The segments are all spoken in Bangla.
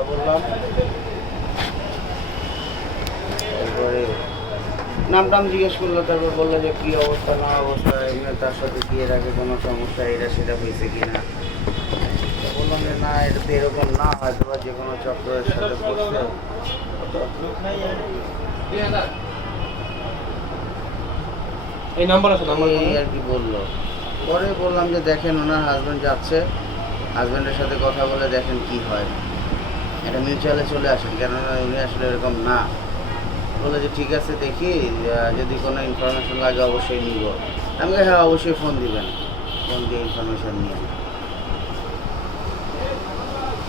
কথা বললাম, তারপরে নাম টাম জিজ্ঞেস করলো, তারপর বললো যে কী অবস্থা না অবস্থা, এমনি তার সাথে কি এর আগে কোনো সমস্যা এটা সেটা হয়েছে কি না। বললাম যে না, এটা তো এরকম না, হয়তো বা যে কোনো চক্রের সাথে পড়ছে। এই নাম্বার আছে, নাম্বার এই আর কি বললো। পরে বললাম যে দেখেন ওনার হাজব্যান্ড যাচ্ছে, হাজব্যান্ডের সাথে কথা বলে দেখেন কি হয়, এটা মিউচুয়ালে চলে আসেন, কেননা উনি আসলে এরকম না। বলে যে ঠিক আছে দেখি, যদি কোনো ইনফরমেশন লাগে অবশ্যই নিব। আমি হ্যাঁ অবশ্যই ফোন দিবেন, ফোন দিয়ে ইনফরমেশন নিয়ে।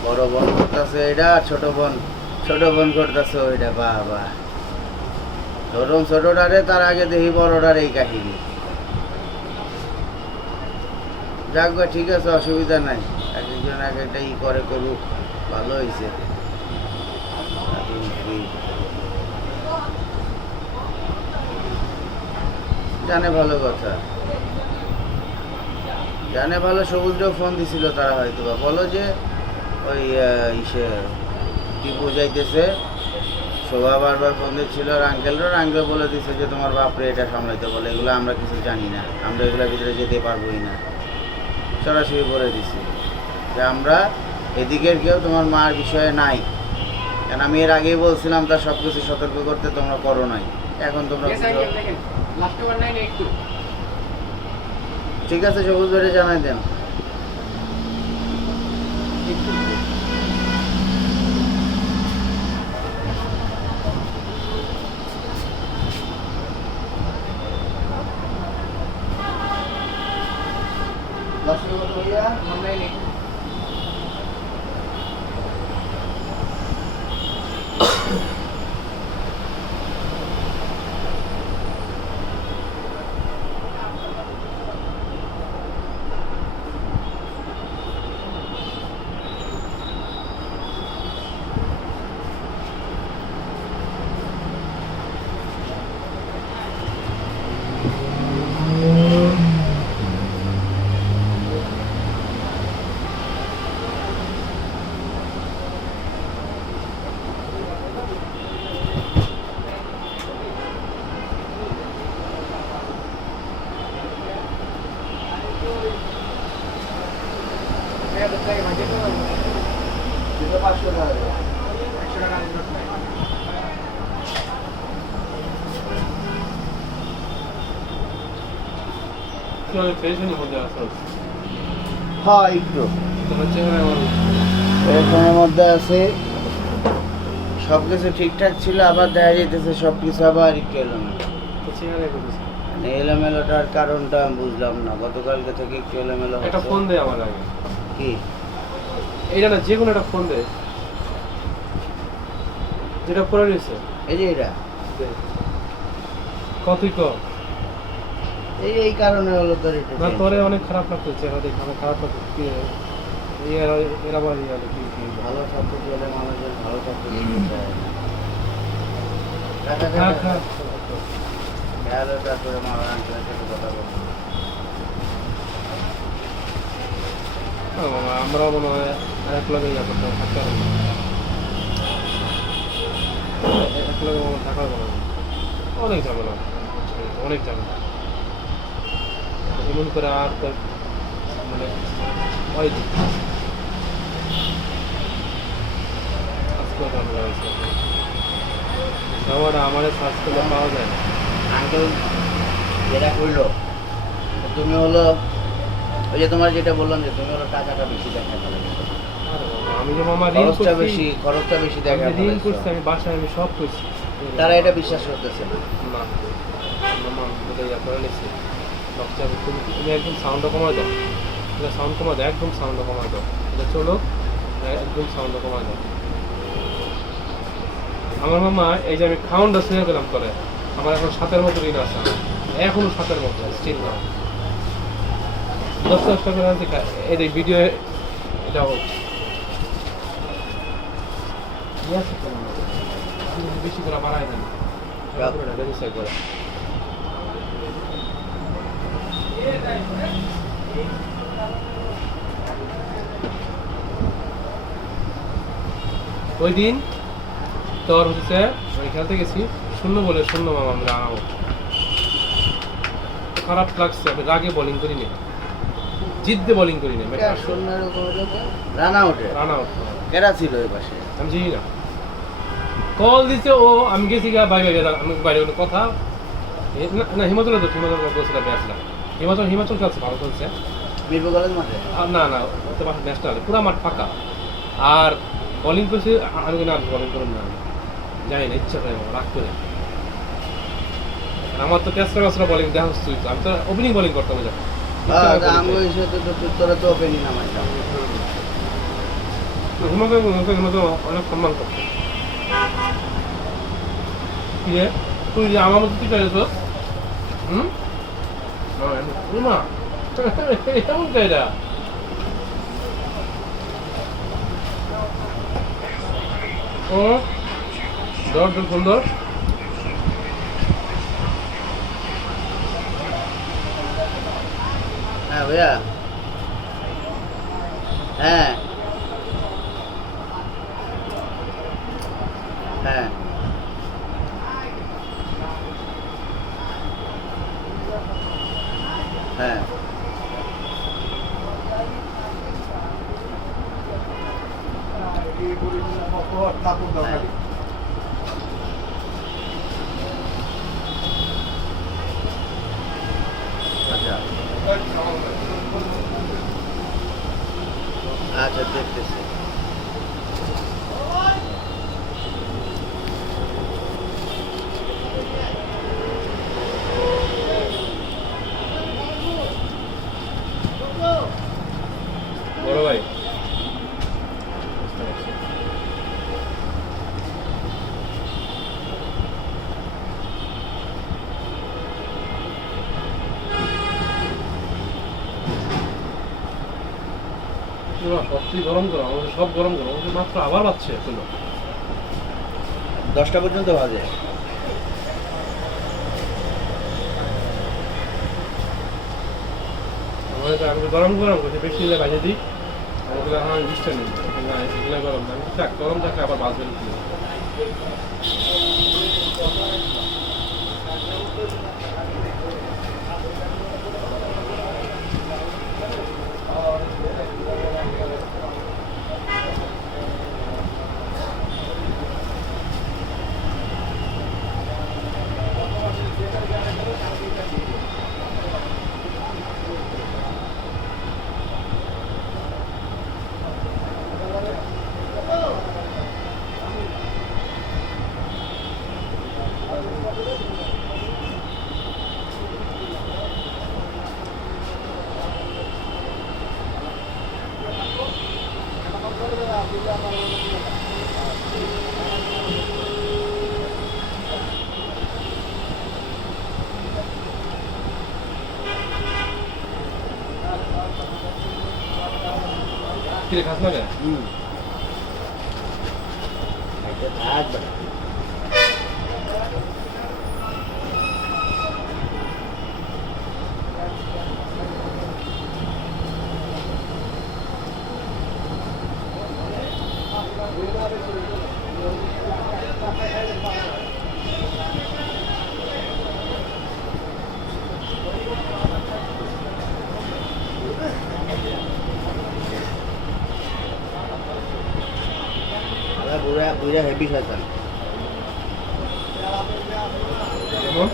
বড় বোন করতেছে এটা, ছোট বোন করতেছে ওইটা। বাহ বাহ, ধরুন ছোটটারে তার আগে দেখি বড়টার এই কাহিনী। যাক বা ঠিক আছে, অসুবিধা নাই, এক একজন এক একটা ই করে করুক, ভালো হয়েছে। জানে ভালো কথা, জানে ভালো। সবুজরাও ফোন দিছিল তারা, হয়তো বা বলো যে ওই ইসে টিপু যাইতেছে, শোভা বারবার ফোন দিচ্ছিল আর আঙ্কেল বলে দিচ্ছে যে তোমার বাপরে এটা সামলাইতে বলে, এগুলো আমরা কিছু জানি না, আমরা এগুলোর ভিতরে যেতে পারবোই না। সরাসরি বলে দিছি যে আমরা এদিকের কেউ তোমার মার বিষয়ে নাই, কারণ আমি এর আগেই বলছিলাম তার সব কিছু সতর্ক করতে, তোমরা করো নাই, এখন তোমরা ঠিক আছে। সবুজ ভাইরে জানাই দেন। টেনশনের মধ্যে আছে, হ্যাঁ একটু তোমার চেহারা এখানের মধ্যে আছে, সব কিছু ঠিকঠাক ছিল, আবার দেখা যেতেছে সব কিছু আবার একটু এলোমেলো। চেহারা করতেছে। মানে এলোমেলোটার কারণটা আমি বুঝলাম না, গতকালকে থেকে একটু এলোমেলো একটা হচ্ছে। ফোন দে আমার আগে, কি এইটা না, যে কোনো একটা ফোন দে, যেটা পরে রয়েছে। এই যে এটা কতই কম এই কারণে হলো তোর এটা না, তোরে অনেক খারাপ লাগতো, চেহারা দেখে অনেক খারাপ লাগতো। কি এরা আবার কি ভালো ছাত্র পেলে মানুষের ভালো ছাত্র দিতে চায়। খা খা। খেয়াল তারপরে মামার আঙ্কেলের সাথে কথা বলবো। আমরাও মনে হয় এক লগে ইয়া করতাম, থাকতে পারবো না, এক লগে থাকা হবে না, অনেক ঝামেলা, অনেক ঝামেলা। এমন করে আর তোর মানে ওই আজকেও ঝামেলা হয়েছে, সবার আমার সার্চ করলে পাওয়া যায় না। আঙ্কেল যেটা করলো, তুমি হলো ওই যে তোমার যেটা বললাম যে তুমি হলো টাকাটা বেশি দেখা গেল, আরে বাবা, আমি যে মামা ঋণ করছি, খরচটা বেশি দেখা আমি ঋণ করছি, আমি বাসায় আমি সব করছি, তারা এটা বিশ্বাস করতেছে না। না মামা বোধহয় ইয়া করে নিচ্ছি। সবচেয়ে তুমি একদম সাউন্ডটা কমায় দাও, এটা সাউন্ড কমায় দাও, একদম সাউন্ডটা কমায় দাও, এটা চলো একদম সাউন্ডটা কমায় দাও। আমার মামা এই যে আমি খাউন্ডটা শুনে গেলাম করে, আমার এখন 7-এর মতো ঋণ আছে, এখনো 7-এর মতো স্টিল না 10 করে আনতে। এই যে ভিডিও এটাও বেশি করে বাড়াই দেন করে। ওই দিন তোর হচ্ছে আমি খেলতে গেছি 0 বলে 0 মামা আমি রান আউট। খারাপ লাগছে, আমি রাগে বোলিং করি নি, জিততে বোলিং করি নি, রান আউটে রান আউট। কেরা ছিল ওই পাশে? আমি চিনি না, কল দিছে ও, আমি গেছি গা বাইরে গেলাম, আমি বাইরে কোনো কথা না হিমাচলে তো হিমাচল বলছিলাম ব্যাচলাম, হিমাচল খেলছে, ভালো খেলছে। মিরপুর কলেজ মাঠে? আর না না ওতে পাশে ন্যাশনাল পুরা মাঠ ফাঁকা, আর বোলিং করছি আমি কিন্তু আর বোলিং করুন না, আমি জানি না, ইচ্ছা করে রাগ করে। আমার তো টেস্ট ম্যাচরা বোলিং দেখা হচ্ছে, আমি তো ওপেনিং বোলিং করতাম যখন। আমি ওই সাথে তো তোরা তো ওপেনই নামাইতাম। হিমাচল অনেক সম্মান করতো। কি রে তুই যে আমার মতো তুই চাইছ? হুম না এমন চাইটা ও দর সুন্দর। হ্যাঁ ভাইয়া, হ্যাঁ হ্যাঁ হ্যাঁ আচ্ছা আচ্ছা দেখতেছি। বড় ভাই সত্যি গরম করো, আমাদের সব গরম করো, আমাদের মাত্র আবার বাচ্চা এখনো 10টা পর্যন্ত বাজে। আমাদের তো আমি গরম করছি, বেশি দিলে বাজে দিই, আমাদের এখন ডিস্টার্ব নেই, এগুলো গরম আমি থাক, গরম থাকলে আবার বাজবে না। কিরে খাস না কেন? এটা থাক বেটা। বুড়া হেভি শয়তান। কেমন?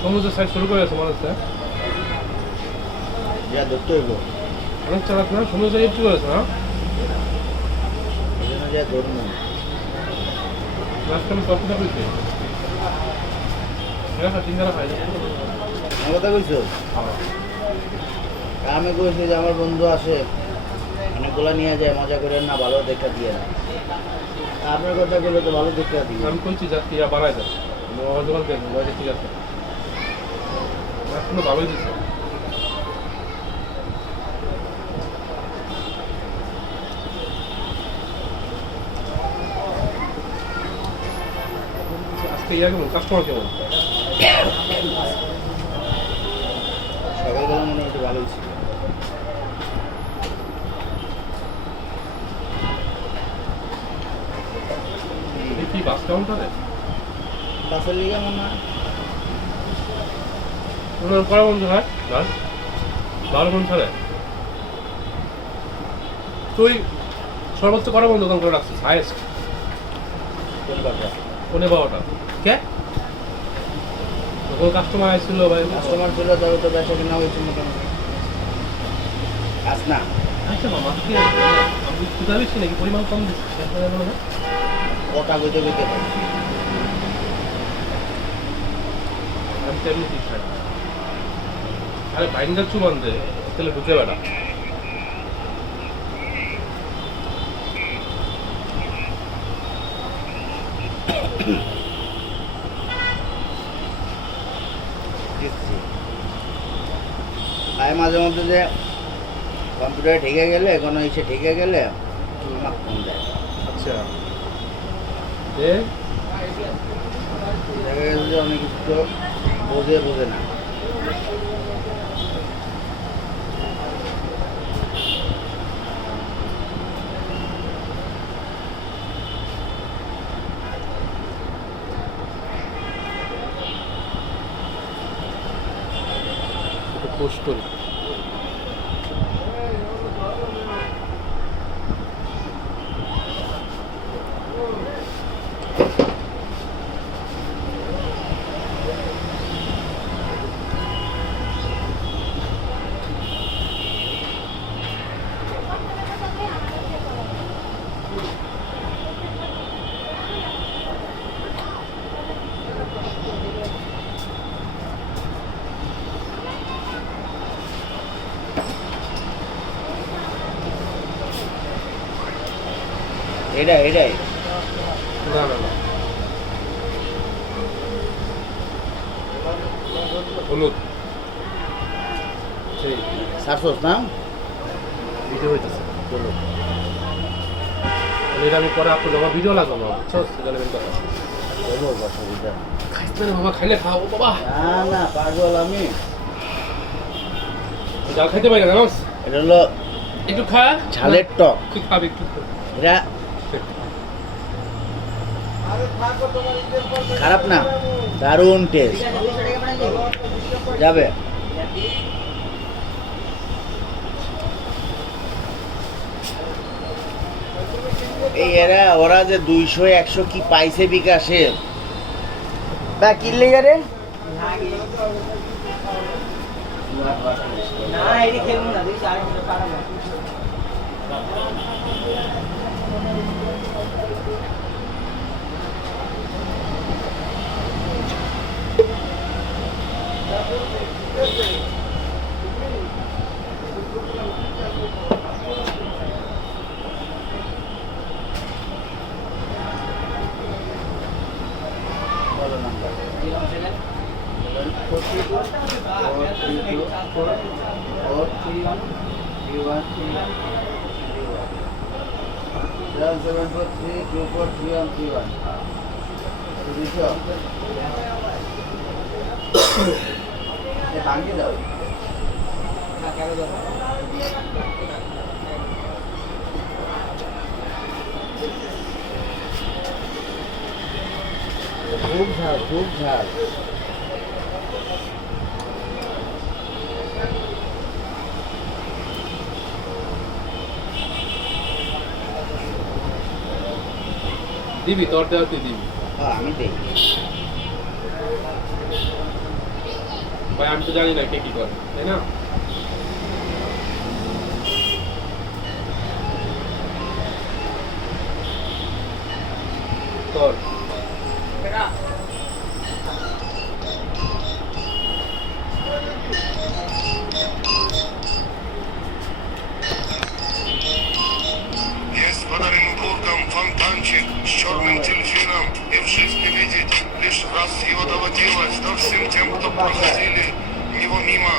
সমুদ্রের সাইড শুরু করে আছে মনে হচ্ছে, যা ধরতে হইব, অনেক চালাক না, সমুদ্রের সাইড একটু করেছে না, এই জন্য যা ধরবো। লাস্ট টাইম কতটা পেয়েছে সিঙ্গারা খাই আমার কথা কইছো? আমি কইছি যে আমার বন্ধু আসে, অনেকগুলা নিয়ে যায়, মজা করে না, ভালো দেখা দিয়ে না। আপনার কথা বললে তো ভালো দেখা দিবে। আমি কইছি যাচ্ছি বানাই দেয় দোকান দেন, ঠিক আছে এখনো ভালোই দিচ্ছে। আজকে ইয়া কেমন, কাস্টমার কেমন? সকালবেলা মোটামুটি ভালোই ছিল। এটা কি বাস কাউন্টারে? বাসের লিগে মনে হয় ওনার করা বন্ধ হয় বাস 12 ঘন্টা ছাড়ে। তুই সর্বোচ্চ করা বন্ধ দোকান করে রাখছিস হাইয়েস্ট পৌনে 12টা। কে তখন কাস্টমার আসছিল ভাই, কাস্টমার ছিল, তবে তো বেচা কিনা হয়েছে মোটামুটি। আজ না আচ্ছা মামা আজকে আমি ক্ষুধা বেশি নাকি পরিমাণ কম দিচ্ছি শেষ হয়ে গেল না? কটা গইতে গইতে পারি। আমি তেমনি ঠিক খাই। আরে বাইন্ডার চুমান দে তাহলে ঢুকে বেড়া। দিচ্ছি। আর মাঝে মধ্যে যে কম্পিউটারে ঠেকে গেলে, কোনো ইসে ঠেকে গেলে আমার ফোন দেয়। আচ্ছা দেখা গেছে যে অনেক কিছু তো বোঝে বোঝে না। পোস্ট করি। এটাই না না না হলুদ সেই সারছোস না ভিডিও হইতেছে হলুদ। এটা আমি পরে আপলোড আমার ভিডিও লাগবে না বুঝছো সেটা নেবেন কথা বলবো অসুবিধা নেই। খাইতে না বাবা খাইলে খাও বাবা না না পাগল আমি। জাল খাইতে পারি না জানোস এটা হলো একটু খা ঝালের টক। তুই খাবি একটু এটা খারাপ না, দারুণ টেস্ট। যাবে এই ওরা যে 200-100 কি পাইছে বিকাশে বা কিনলে রে বলো নাম্বার 743243131 বুঝছো? ভাঙিয়ে দাও। খুব ঝাল, খুব ঝাল। দিবি তোর দেওয়া তুই দিবি হ্যাঁ আমি দেই। ভাই আমি তো জানি না কে কি করে তাই না তোর Есть под Оренбургом фонтанчик с черным дельфином, и в жизни видеть лишь раз его доводилось, но всем тем, кто проходили его мимо.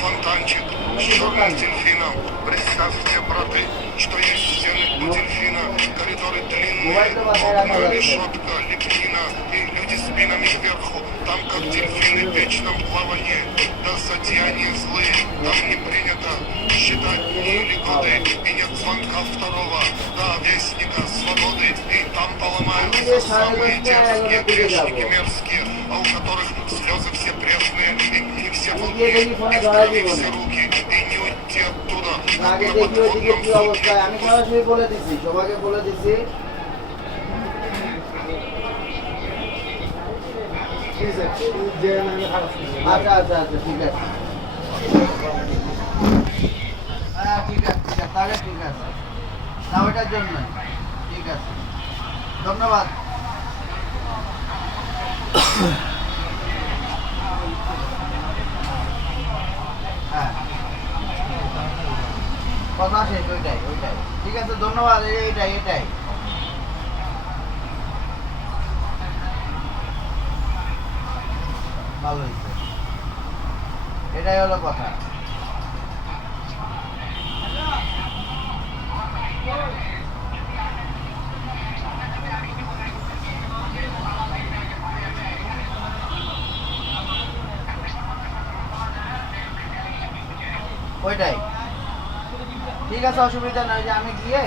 Фонтанчик с черным дельфином. Представьте, браты, что есть стены у дельфина, коридоры длинные, окна, решетка, лепнина, и люди спинами кверху, там как дельфины в вечном плавании. Да зодеяния злые, там не принято считать дни или годы, и нет звонка второго, да вестника свободы, и там поломаются самые дерзкие грешники мерзкие, а у которых слезы все пресные, и не все волки, и в крови все руки, и не уйти оттуда. আগে দেখি ওইদিকে কি অবস্থায়, আমি সরাসরি বলে দিছি, সবাইকে বলে দিছি। আচ্ছা আচ্ছা আচ্ছা ঠিক আছে, হ্যাঁ ঠিক আছে ঠিক আছে, তাহলে ঠিক আছে না, ওইটার জন্য ঠিক আছে, ধন্যবাদ। হ্যাঁ কথা শেষ, ওইটাই ওইটাই ঠিক আছে, ধন্যবাদ। এইটাই এটাই ভালো হয়েছে, এটাই হলো কথা। ওইটাই ঠিক আছে, অসুবিধা নাই, যে আমি গিয়ে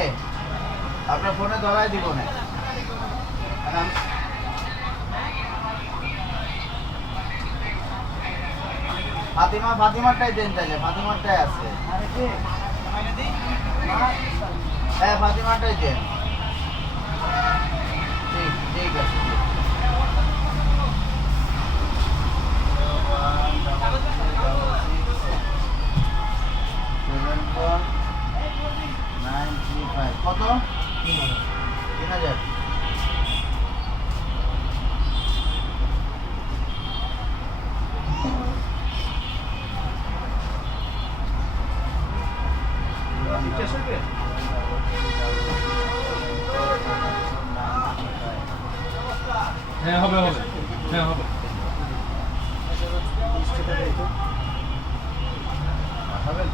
আপনার ফোনে ধরাই দিব না। আর আমি ফাতিমারটাই দেন, তাহলে ফাতিমারটাই আছে, হ্যাঁ ফাতিমারটাই দেন, ঠিক ঠিক আছে। কত? 3000। হ্যাঁ হবে হবে, হ্যাঁ হবে। পাঠাবেন?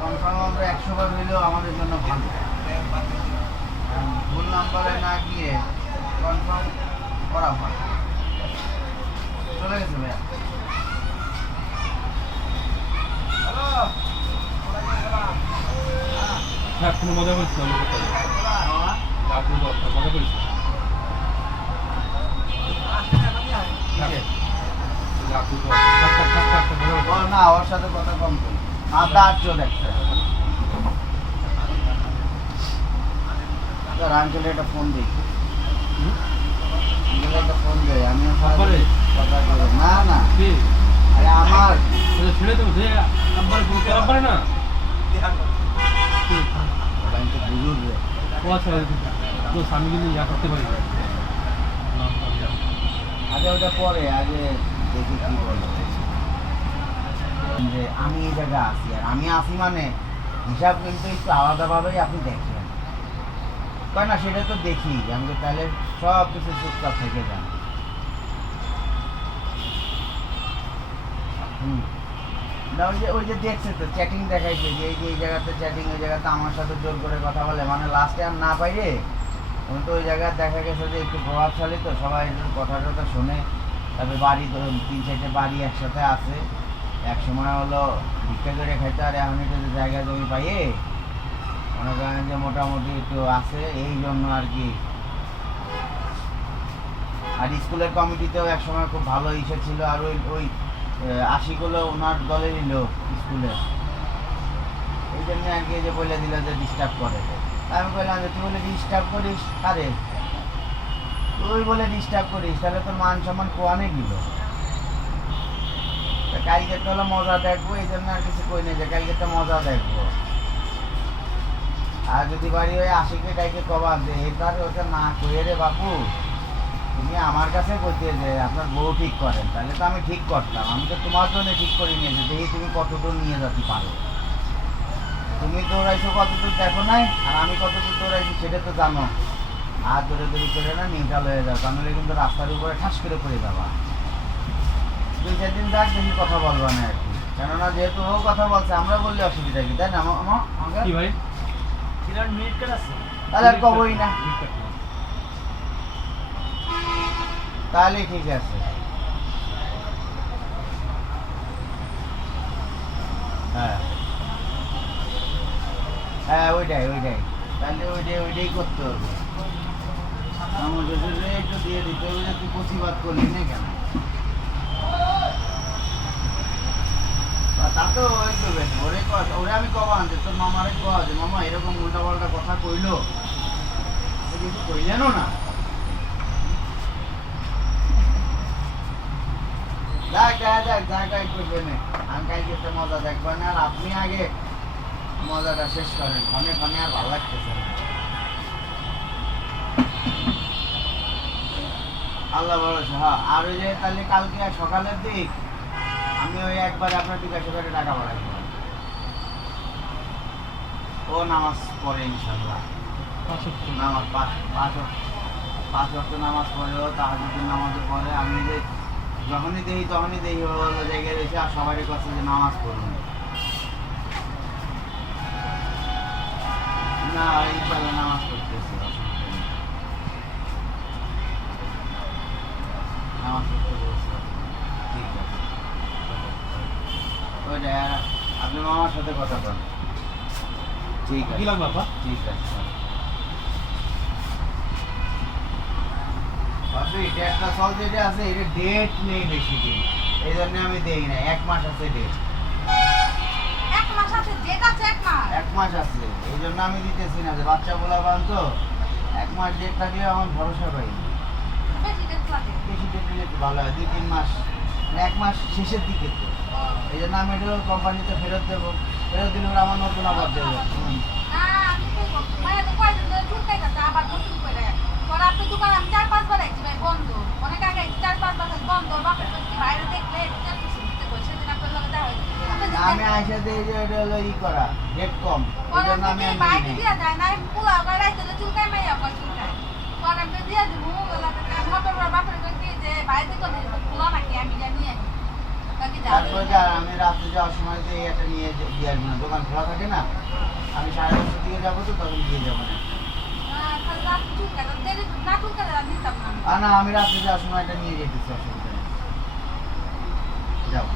কনফার্ম আমরা 100 বার হইলেও আমাদের জন্য ভালো, ভুল নাম্বারে না গিয়ে কনফার্ম করা ভালো। চলে গেছে ভাইয়া। হ্যাঁ কোনো মজা করছি না, আপনি মজা করিস না, ওর সাথে কথা কম করি, আদা চোদ একটা। আঙ্কেল একটা ফোন দিই, একটা ফোন দেয়, আমিও কথা বলি। না না আরে আমার ছেড়ে দেবো যে আব্বারে না বুঝুর রে, ও আচ্ছা তো স্বামী কিন্তু ইয়া করতে পারি না। আগে ওটা পরে, আগে দেখি কি বলে, যে আমি এই জায়গায় আসি, আর আমি আসি মানে হিসাব কিন্তু একটু আলাদাভাবেই আপনি দেখেন, তাই না? সেটা তো দেখি আমি, তো তাহলে সব কিছু চুপচাপ থেকে যান। না ওই যে দেখছে তো চ্যাটিং দেখাইছে যে এই জায়গাতে চ্যাটিং ওই জায়গাতে আমার সাথে জোর করে কথা বলে মানে লাস্টে আর না পাইরে তখন তো ওই জায়গায় দেখা গেছে যে একটু প্রভাবশালী তো সবাই কথা টথা শোনে তারপরে বাড়ি তো 3-4টে বাড়ি একসাথে আছে এক সময় হলো ভিক্ষা করে খাইতে আর এখন একটু যে জায়গা জমি পাইয়ে মনে করেন যে মোটামুটি একটু আছে এই জন্য আর কি। আর স্কুলের কমিটিতেও এক সময় খুব ভালো ইসে ছিল আর ওই আশিগুলো ওনার দলেরই লোক স্কুলে এই জন্য আর কি যে বলে দিল যে ডিস্টার্ব করে। আমি বললাম যে তুই বলে ডিস্টার্ব করিস আরে তুই বলে ডিস্টার্ব করিস তাহলে তোর মান সম্মান কোয়ানে গেল। কালকে তো হলো মজা দেখবো এই জন্য আর কিছু কই নেই যে কালকে তো মজা দেখবো। আর যদি বাড়ি ওই আশিকে ডাইকে কবান যে এটার ওটা না কয়ে রে বাপু তুমি আমার কাছে কইতে যে আপনার বউ ঠিক করেন তাহলে তো আমি ঠিক করতাম। আমি তো তোমার জন্য ঠিক করে নিয়েছি দেখি তুমি কতদূর নিয়ে যেতে পারো। তুমি দৌড়াইছো কতদূর দেখো নাই আর আমি কতদূর দৌড়াইছি সেটা তো জানো। আর দৌড়ে দৌড়ি করে না নিউট্রাল হয়ে যাও তাহলে কিন্তু রাস্তার উপরে ঠাস করে পড়ে যাবা। 2-4 দিন যাক দেখি কথা বলবা না আর কি কেননা যেহেতু ও কথা বলছে আমরা বললে অসুবিধা কি তাই না কি ভাই তাহলে আর কবই না তাহলে ঠিক আছে। হ্যাঁ হ্যাঁ ওইটাই তাহলে ওইটাই করতে হবে। আমার শ্বশুরে একটু দিয়ে দিতে হবে যে তুই প্রতিবাদ করলি না কেন তা তো ওই তো বেশ ওরে আমি কবা আনতে তোর মামারে কয়া যে মামা এরকম উল্টা পাল্টা কথা কইলো কিছু কইলেনও না জায়গায় করবে না আমি কালকে মজা দেখবো না আর আপনি আগে মজাটা শেষ করেন ক্ষণে ক্ষণে আর ভালো লাগতেছে না। আল্লাহ ভরসা হ্যাঁ। আর ওই যে তাহলে কালকে সকালের দিক আমি ওই একবার আপনার বিকাশে করে টাকা পাঠাই ও নামাজ পড়ে ইনশাল্লাহ নামাজ পাঁচ ওয়াক্ত নামাজ পড়ে ও তাহাজ্জুদের নামাজে পড়ে। আমি যে যখনই দেখি হলো জায়গায় রয়েছে আর সবারই কথা যে নামাজ পড়ুন না ইনশাল্লাহ নামাজ পড়তেছি নামাজ পড়তে বলছে ঠিক আছে ওইটা আপনি মামার সাথে কথা বলেন ঠিক আছে গেলাম বাবা ঠিক আছে একটা সল যেটা আছে এটা ডেট নেই বেশি দিন এই জন্য আমি দেই না 1 মাস আছে ডেট 1 মাস আছে ডেট আছে 1 মাস আছে এই জন্য আমি দিতেছি না যে বাচ্চা বলা বান তো 1 মাস ডেট থাকলে আমার ভরসা পাই বেশি ডেট লাগে বেশি ডেট নিলে একটু ভালো হয় 2-3 মাস 1 মাস শেষের দিকে তো এই জন্য আমি এটা কোম্পানিতে ফেরত দেবো ফেরত দিলে ওরা আমার নতুন আবার দেবে না আমি তো মানে তো কয়দিন ধরে ছুটতে গেছে আবার নতুন করে পরে আপনি দোকান আমি 4-5 বার আইছি ভাই বন্ধ অনেক আগে 4-5 বার বন্ধ বাপের কি বাইরে দেখলে এটা কিছু দিতে কইছে দিন আপনার লগে দেখা হইছে আমি আইসা দেই যে এটা হলো ই করা ডেট কম এই জন্য আমি বাইরে দিয়া যায় না পুরা গাড়াই তো চুলকাই মাইয়া কয় চুলকাই পরে আমি দিয়া দিমু ওলা বাপের কি যে বাইরে থেকে খোলা নাকি আমি জানি তারপরে আমি রাত্রে যাওয়ার সময় যে এটা নিয়ে দিয়ে আসবো না দোকান খোলা থাকে না আমি 10:30 দিকে যাবো তো তখন দিয়ে যাবো না আর না আমি রাত্রে যাওয়ার সময় এটা নিয়ে যেতেছি অসুবিধা নেই যাও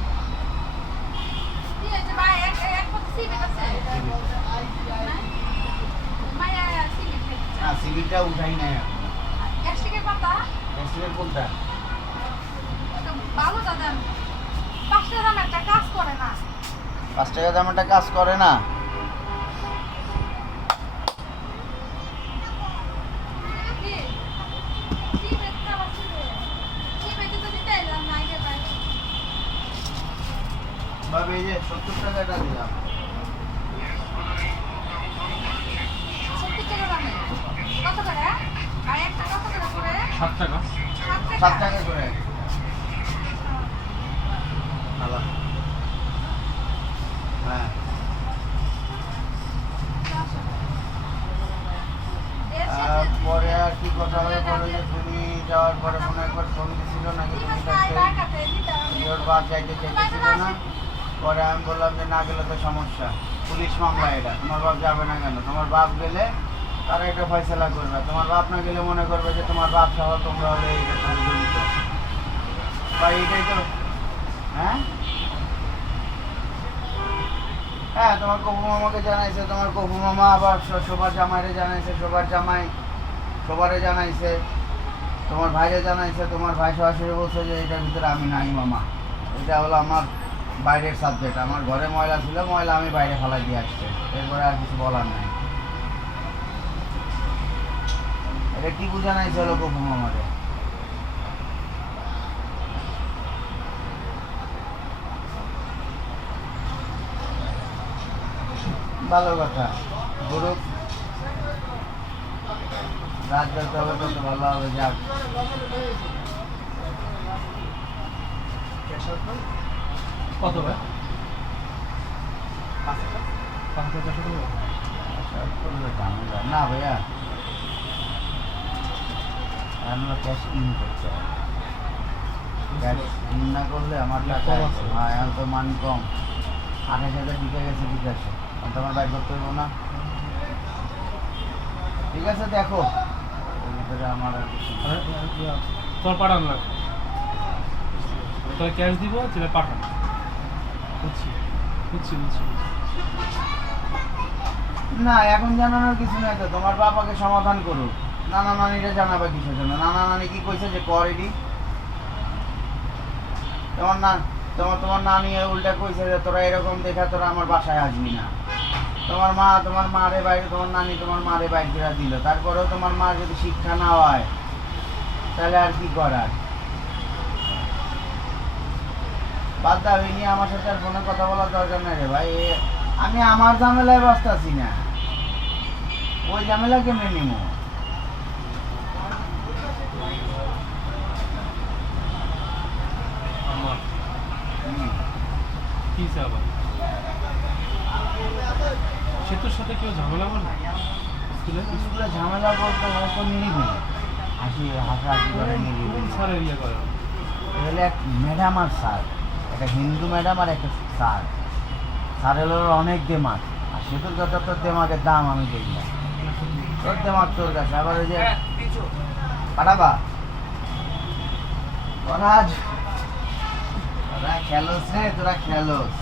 না সিভিলটা উঠাই নাই এখন এক্সিডেন্ট কোনটা ভালো দাদা 5 টাকা দাম একটা কাজ করে না 5 টাকা দাম একটা কাজ করে না ভাবে এই যে 70 টাকাটা দিলাম 70 টাকা দামে কত করে আর একটা কত করে 7 টাকা 7 টাকা করে আলা হ্যাঁ পরে আর কি কথা হবে পরে যে তুমি যাওয়ার পরে মনে একবার ফোন দিছিল নাকি তুমি ওর বাদ যাইতে চাইতেছিল না পরে আমি বললাম যে না গেলে তো সমস্যা, পুলিশ মামলা এটা, তোমার বাপ যাবে না কেন? তোমার বাপ গেলে তারা একটা ফয়সালা করবে, তোমার বাপ না গেলে মনে করবে যে তোমার বাপ সহ তোমরা হলে এইটার সাথে জড়িত। বা এইটাই তো, হ্যাঁ হ্যাঁ, তোমার কফু মামাকে জানাইছে, তোমার কফু মামা আবার সবার জামাইরে জানাইছে, সবার জামাই সবারে জানাইছে, তোমার ভাইরে জানাইছে, তোমার ভাই সরাসরি বলছে যে এটার ভিতরে আমি নাই মামা, এটা হলো আমার বাইরের সাবজেক্ট, আমার ঘরে ময়লা ছিল, ময়লা আমি বাইরে ফেলাই দিয়ে আসছে, এরপরে আর কিছু বলার নাই। এটা কি বুঝা নাই চলো কফু মামারে? ভালো কথা, গরু রাত যত হবে তত ভালো হবে। যাক, কত ভাই? 5,400 টাকা? ঝামেলা না ভাইয়া, আমরা ক্যাশ ইন করতে হবে, ক্যাশ ইন না করলে আমার টাকা কম আছে। হ্যাঁ এখন তো মান কম, 28,000 ঢুকে গেছে বিকাশে, এখন তোমার বাইর করতে হইব না। ঠিক আছে দেখো, এর ভিতরে আমার আর কিছু না। তোর পাঠান লাগবে, তোর ক্যাশ দিব, চেপে পাঠান। বুঝছি বুঝছি বুঝছি বুঝছি। না এখন জানানোর কিছু নাই তো, তোমার বাবাকে সমাধান করুক, নানা নানিরা জানাবে কিসের জন্য? নানা নানি কি কইছে যে করেনি? তোমার না তোমার নানি উল্টা কইছে যে তোরা এরকম দেখা তোরা আমার বাসায় আসবি না। তোমার মা তোমার মারে বাইরে, তোমার নানি তোমার মারে বাইরে করে দিল, তারপরেও তোমার মা যদি শিক্ষা না হয় তাহলে আর কি করার? বাদ দাও, এই নিয়ে আমার সাথে আর ফোনে কথা বলার দরকার নাই রে ভাই। আমি আমার ঝামেলায় বাঁচতেছি না, ওই ঝামেলা কেমনে নিব? আমার কি আবার সেতুর সাথে কেউ ঝামেলা বলে স্কুলে? স্কুলে ঝামেলা বলতে হয়তো নিরিবিলি, হাসাহাসি করে কোন নিরিবিলি। স্যারের ইয়ে করে? এগুলো এক ম্যাডাম আর স্যার, একটা হিন্দু ম্যাডাম আর একটা স্যার। স্যার হলো অনেক দেমাগ, আর সেতুর যত তোর দেমাগের দাম আমি দেখলাম। তোর দেমাগ তোর কাছে, আবার ওই যে পাঠাবা তোরা খেলোস রে, তোরা খেলোস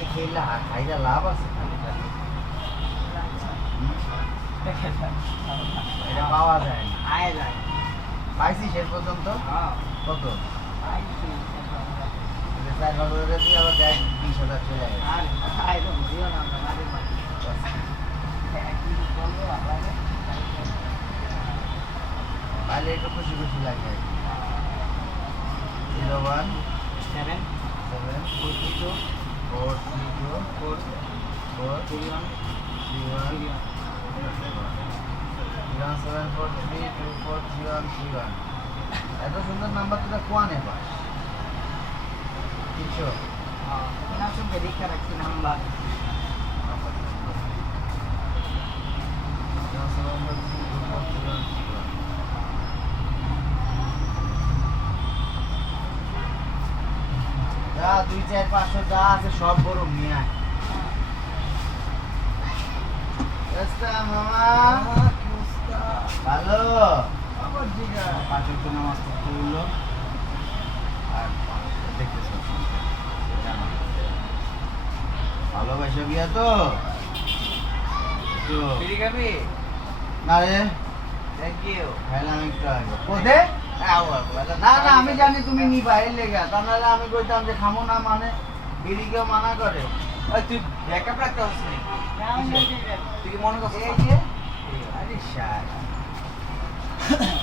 এই খেললে খাইলে লাভ আছে খালি খালি। এটা পাওয়া যায় না, পাইছি শেষ পর্যন্ত কত? 4,000 দিয়ে আবার দেখ 20,000 চলে গেছে। পাইলে একটু খুশি খুশি লাগে। 01 7 432 431 0743243131। এত সুন্দর নাম্বার তোরা কোয়ানে পাস? 300 পরীক্ষা রাখছি নাম্বার। যা 2, 4, 500 যা আছে সব বড় নিয়ে আয়। মামা ভালো, পাঁচের তো নামাজ পড়তে বললো, আর দেখতেছ ভালোবাসা বিয়া তো না রে, খাইলাম একটু আগে। কোথে? না না আমি জানি তুমি নিবা এর লেগা, তা নাহলে আমি কইতাম যে খামো না, মানে বিড়ি কেউ মানা করে। তুই ব্যাকআপ রাখতে হচ্ছে তুই কি মনে করছিস? এই যে আরে শালা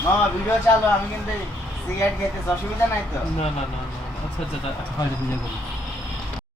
মামা ভিডিও চালো, আমি কিন্তু সিগারেট খেতে অসুবিধা নাই তো? না না না না, আচ্ছা আচ্ছা আচ্ছা, হয় রে, তুই যা করবি।